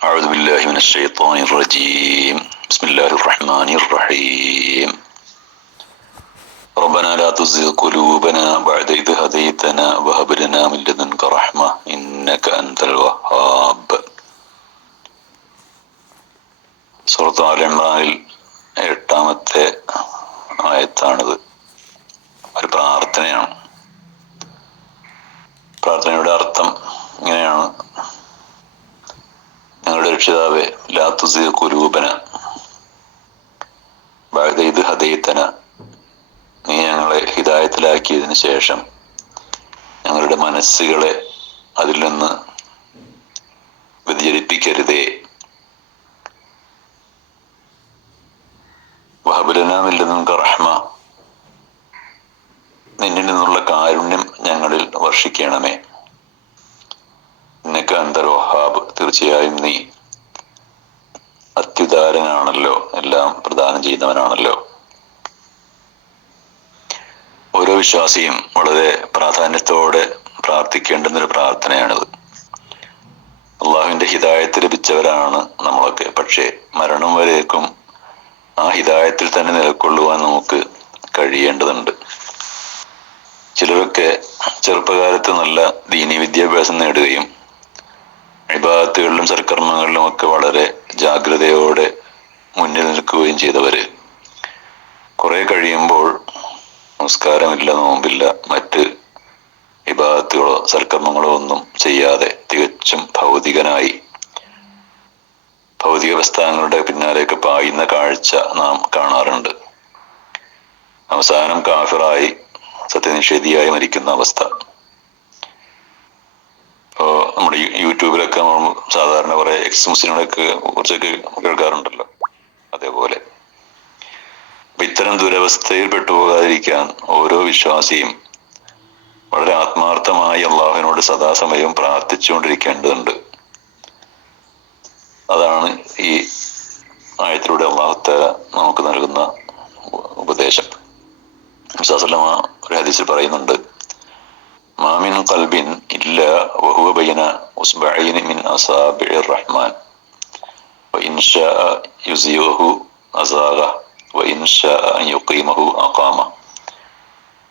أعوذ بالله من الشيطان الرجيم بسم الله الرحمن الرحيم ربنا لا تزغ قلوبنا بعد إذ هديتنا وهب لنا من لدنك رحمة إنك أنت الوهاب സുഹൃത്ത് ആൽ ഇമ്രാനിൽ എട്ടാമത്തെ ആയത്താണിത് ഒരു പ്രാർത്ഥനയാണ് പ്രാർത്ഥനയുടെ അർത്ഥം ഇങ്ങനെയാണ് ഞങ്ങളുടെ രക്ഷിതാവെ ലാത്തുസീ കുരൂപന ഇത് ഹദൈത്തന നീ ഞങ്ങളെ ഹിതായത്തിലാക്കിയതിനു ശേഷം ഞങ്ങളുടെ മനസ്സുകളെ അതിൽ നിന്ന് വ്യതിചലിപ്പിക്കരുതേ. വഹബുലനാമില്ലെന്നും റഹ്മ. നിന്നിൽ നിന്നുള്ള കാരുണ്യം ഞങ്ങളിൽ വർഷിക്കണമേ. നിനക്ക് അന്തർ വഹാബ് തീർച്ചയായും നീ ചെയ്യുന്നവനാണല്ലോ. ഓരോ വിശ്വാസിയും വളരെ പ്രാധാന്യത്തോടെ പ്രാർത്ഥിക്കേണ്ടുന്ന ഒരു പ്രാർത്ഥനയാണിത്. അള്ളാഹുവിന്റെ ഹിതായത്ത് ലഭിച്ചവരാണ് നമ്മളൊക്കെ. പക്ഷേ മരണം വരേക്കും ആ ഹിതായത്തിൽ തന്നെ നിലക്കൊള്ളുവാൻ നമുക്ക് കഴിയേണ്ടതുണ്ട്. ചിലരൊക്കെ ചെറുപ്പകാലത്ത് നല്ല ദീനി വിദ്യാഭ്യാസം നേടുകയും അഭിഭാഗത്തുകളിലും സൽക്കർമ്മങ്ങളിലും ഒക്കെ വളരെ ജാഗ്രതയോടെ മുന്നിൽ നിൽക്കുകയും ചെയ്തവര്. കുറെ കഴിയുമ്പോൾ നമസ്കാരമില്ല നോമ്പില്ല മറ്റ് വിഭാഗത്തുകളോ സൽക്കർമ്മങ്ങളോ ഒന്നും ചെയ്യാതെ തികച്ചും ഭൗതികനായി. ഭൗതിക പ്രസ്ഥാനങ്ങളുടെ പിന്നാലെയൊക്കെ പായുന്ന കാഴ്ച നാം കാണാറുണ്ട്. അവസാനം കാഫിറായി സത്യനിഷേധിയായി മരിക്കുന്ന അവസ്ഥ. ഇപ്പോ നമ്മുടെ യൂട്യൂബിലൊക്കെ സാധാരണ കുറെ എക്സ് മുസ്ലിങ്ങളൊക്കെ കുറച്ചൊക്കെ കേൾക്കാറുണ്ടല്ലോ. അതേപോലെ. ഇത്തരം ദുരവസ്ഥയിൽ പെട്ടുപോകാതിരിക്കാൻ ഓരോ വിശ്വാസിയും വളരെ ആത്മാർത്ഥമായി അള്ളാഹുവിനോട് സദാസമയം പ്രാർത്ഥിച്ചുകൊണ്ടിരിക്കേണ്ടതുണ്ട്. അതാണ് ഈ ആയത്തിലൂടെ അള്ളാഹുത്തല നമുക്ക് നൽകുന്ന ഉപദേശം. മുസാസല്ലമ ഒരു ഹദീസിൽ പറയുന്നുണ്ട് മാമിൻ കൽബിൻ ഇല്ല വഹുവ ബൈന ഉസ്ബഈൻ മിൻ അസാബിർ റഹ്മാൻ. ഷാ യുസിയുഹു അസാറ വ അക്കാമ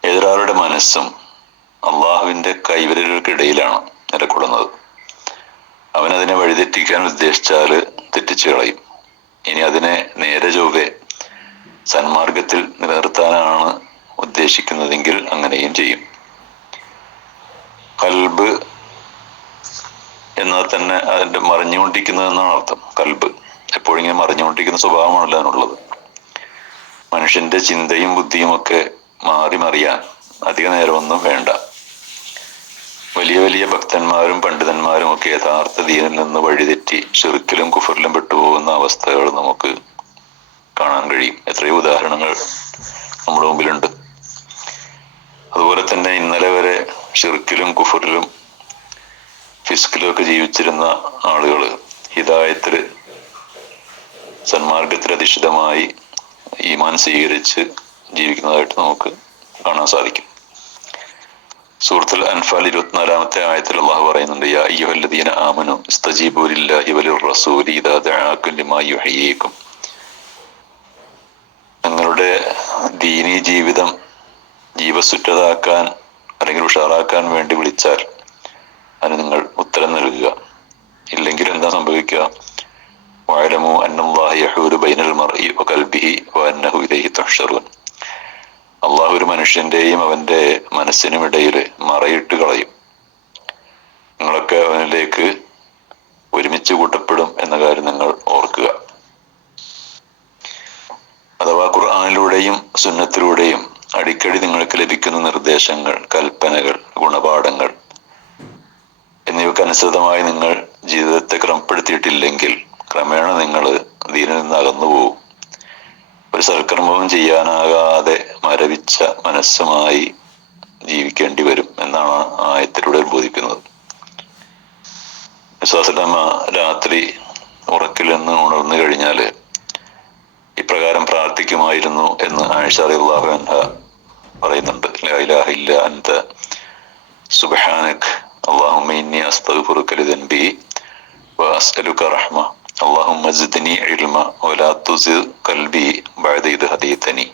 എതിരാളുടെ മനസ്സും അള്ളാഹുവിന്റെ കൈവിരലുകൾക്കിടയിലാണ് നിലകൊള്ളുന്നത്. അവൻ അതിനെ വഴിതെറ്റിക്കാൻ ഉദ്ദേശിച്ചാൽ തെറ്റിച്ചു കളയും. ഇനി അതിനെ നേരെ ചൊവ്വേ സന്മാർഗത്തിൽ നിലനിർത്താനാണ് ഉദ്ദേശിക്കുന്നതെങ്കിൽ അങ്ങനെയും ചെയ്യും. കൽബ് എന്നാൽ തന്നെ അതിന്റെ മറിഞ്ഞുകൊണ്ടിരിക്കുന്നതെന്നാണ് അർത്ഥം. കൽബ്. എപ്പോഴും ഇങ്ങനെ മറിഞ്ഞുകൊണ്ടിരിക്കുന്ന സ്വഭാവമാണല്ലോ അതിനുള്ളത്. മനുഷ്യന്റെ ചിന്തയും ബുദ്ധിയും ഒക്കെ മാറി മറിയാൻ അധിക നേരമൊന്നും വേണ്ട. വലിയ വലിയ ഭക്തന്മാരും പണ്ഡിതന്മാരും ഒക്കെ യഥാർത്ഥ ദീനിൽ നിന്ന് വഴിതെറ്റി ചെറുക്കിലും കുഫറിലും പെട്ടുപോകുന്ന അവസ്ഥകൾ നമുക്ക് കാണാൻ കഴിയും. എത്രയോ ഉദാഹരണങ്ങൾ നമ്മുടെ മുമ്പിലുണ്ട്. അതുപോലെ തന്നെ ഇന്നലെ വരെ ഷിർക്കിലും കുഫറിലും ഫിസ്കിലും ഒക്കെ ജീവിച്ചിരുന്ന ആളുകൾ ഹിതായത്തിൽ സന്മാർഗത്തിൽ അധിഷ്ഠിതമായി ഈമാൻ സ്വീകരിച്ച് ജീവിക്കുന്നതായിട്ട് നമുക്ക് കാണാൻ സാധിക്കും. സൂറത്തുൽ അൻഫാൽ ഇരുപത്തിനാലാമത്തെ ആയത്തിൽ അള്ളാഹു പറയുന്നുണ്ട് യാ അയ്യുഹല്ലദീന ആമനു ഇസ്തജീബു ലില്ലാഹി വലിർ റസൂലി ഇദാ നിങ്ങളുടെ ദീനീ ജീവിതം ജീവസുറ്റതാക്കാൻ അല്ലെങ്കിൽ ഉഷാറാക്കാൻ വേണ്ടി വിളിച്ചാൽ അതിന് നിങ്ങൾ ഉത്തരം നൽകുക. ഇല്ലെങ്കിൽ എന്താ സംഭവിക്കുക? അള്ളാഹു ഒരു മനുഷ്യന്റെയും അവന്റെ മനസ്സിനും ഇടയിൽ മറയിട്ട് കളയും. നിങ്ങളൊക്കെ അവനിലേക്ക് ഒരുമിച്ച് കൂട്ടപ്പെടും എന്ന കാര്യം നിങ്ങൾ ഓർക്കുക. അഥവാ ഖുർആാനിലൂടെയും സുന്നത്തിലൂടെയും അടിക്കടി നിങ്ങൾക്ക് ലഭിക്കുന്ന നിർദ്ദേശങ്ങൾ കൽപ്പനകൾ ഗുണപാഠങ്ങൾ എന്നിവയ്ക്ക് അനുസൃതമായി നിങ്ങൾ ജീവിതത്തെ ക്രമപ്പെടുത്തിയിട്ടില്ലെങ്കിൽ ക്രമേണ നിങ്ങൾ ഇതിൽ നിന്ന് അകന്നു പോകും ഒരു സൽക്കർമ്മവും ചെയ്യാനാകാതെ മരവിച്ച മനസ്സുമായി ജീവിക്കേണ്ടി വരും എന്നാണ് ആയത്തിലൂടെ ബോധിക്കുന്നത്. വിശ്വാസനമ്മ രാത്രി ഉറക്കിൽ നിന്ന് ഉണർന്നു കഴിഞ്ഞാൽ ഇപ്രകാരം പ്രാർത്ഥിക്കുമായിരുന്നു എന്ന് ആയിഷ അള്ളാഹു പറയുന്നുണ്ട്. ലൈലാഹില്ല സുബാനക് അള്ളാഹുമി അസ്തഫുറുക്കലി തൻബി വാസ്കലുക്ക റഹ്മ. اللهم زدني علما ولا تزغ قلبي بعد إذ هديتني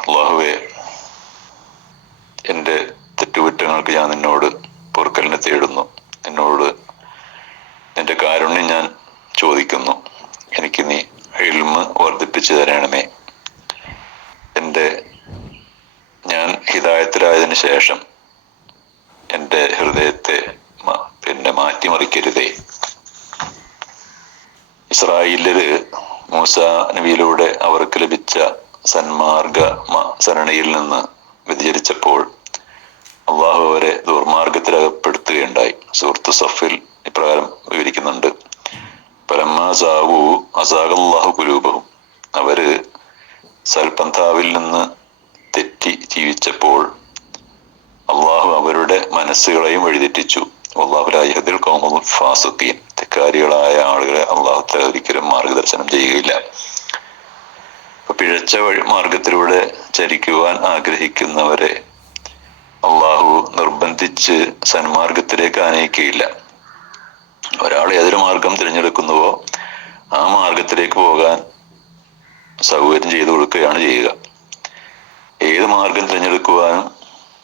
അള്ളാഹുവെ എൻ്റെ തെറ്റുകുറ്റങ്ങൾക്ക് ഞാൻ നിന്നോട് പൊറുക്കലിനെ തേടുന്നു എന്നോട് നിന്റെ കാരുണ്യം ഞാൻ ചോദിക്കുന്നു എനിക്ക് നീ എൽമ് വർദ്ധിപ്പിച്ചു തരണമേ എൻ്റെ ഞാൻ ഹിതായത്തിലായതിനു ശേഷം എൻ്റെ ഹൃദയത്തെ മ- പിന്നെ മാറ്റിമറിക്കരുതേ ഇസ്രായേലര് മൂസ നബിയിലൂടെ അവർക്ക് ലഭിച്ച സന്മാർഗ സരണയിൽ നിന്ന് വ്യതിചരിച്ചപ്പോൾ അള്ളാഹു അവരെ ദുർമാർഗത്തിലകപ്പെടുത്തുകയുണ്ടായി. സുഹൃത്ത് സഫിൽ ഇപ്രകാരം വിവരിക്കുന്നുണ്ട്. പരമാസാവു അസാഖല്ലാഹു കുലൂപവും അവർ സൽപന്ഥാവിൽ നിന്ന് തെറ്റി ജീവിച്ചപ്പോൾ അള്ളാഹു അവരുടെ മനസ്സുകളെയും വഴിതെറ്റിച്ചു. അള്ളാഹുലായഹദിൽ കോമുൽ ഫാസുദ്ദീൻ തെക്കാരികളായ ആളുകളെ അള്ളാഹു തആല ഒരിക്കലും മാർഗദർശനം ചെയ്യുകയില്ല. പിഴച്ച വഴി മാർഗത്തിലൂടെ ചരിക്കുവാൻ ആഗ്രഹിക്കുന്നവരെ അള്ളാഹു നിർബന്ധിച്ച് സന്മാർഗത്തിലേക്ക് ആനയിക്കുകയില്ല. ഒരാൾ ഏതൊരു മാർഗം തിരഞ്ഞെടുക്കുന്നുവോ ആ മാർഗത്തിലേക്ക് പോകാൻ സൗകര്യം ചെയ്തു കൊടുക്കുകയാണ് ചെയ്യുക. ഏത് മാർഗം തിരഞ്ഞെടുക്കുവാനും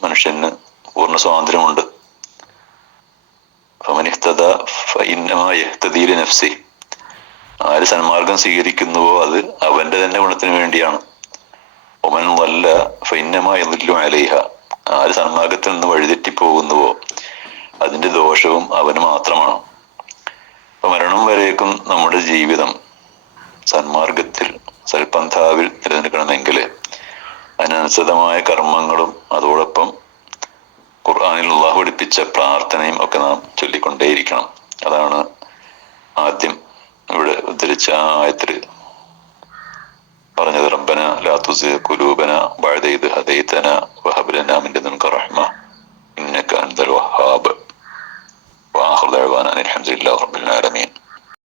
മനുഷ്യന് പൂർണ സ്വാതന്ത്ര്യമുണ്ട്. നഫ്സി. ആര് സന്മാർഗം സ്വീകരിക്കുന്നുവോ അത് അവന്റെ തന്നെ ഗുണത്തിന് വേണ്ടിയാണ്. ഒമൻ വല്ല ഫൈന്നമാ യദില്ലു അലൈഹ. ആര് സന്മാർഗത്തിൽ നിന്ന് വഴിതെറ്റി പോകുന്നുവോ അതിന്റെ ദോഷവും അവന് മാത്രമാണ്. അപ്പൊ മരണം വരേക്കും നമ്മുടെ ജീവിതം സന്മാർഗത്തിൽ സൽപന്ഥാവിൽ നിലനിൽക്കണമെങ്കിൽ അതിനനുസൃതമായ കർമ്മങ്ങളും അതോടൊപ്പം ഖുർആാനിൽ അള്ളാഹു പഠിപ്പിച്ച പ്രാർത്ഥനയും ഒക്കെ നാം ചൊല്ലിക്കൊണ്ടേയിരിക്കണം. അതാണ് ആദ്യം ഇവിടെ ഉദ്ധരിച്ച ആ ആയത്തിൽ പറഞ്ഞത്. റബ്ബന ലാത്തുസ് കുലൂബന വഴുതൈത് ഹദൈതന വഹബുലനാമിന്റെ നിൻകറഹ്മ ഇന്നക്കാൻ അൻദൽ വഹാബ് വാഹുദാൻ അൽഹംദുലില്ലാഹി റബ്ബുൽ ആലമീൻ.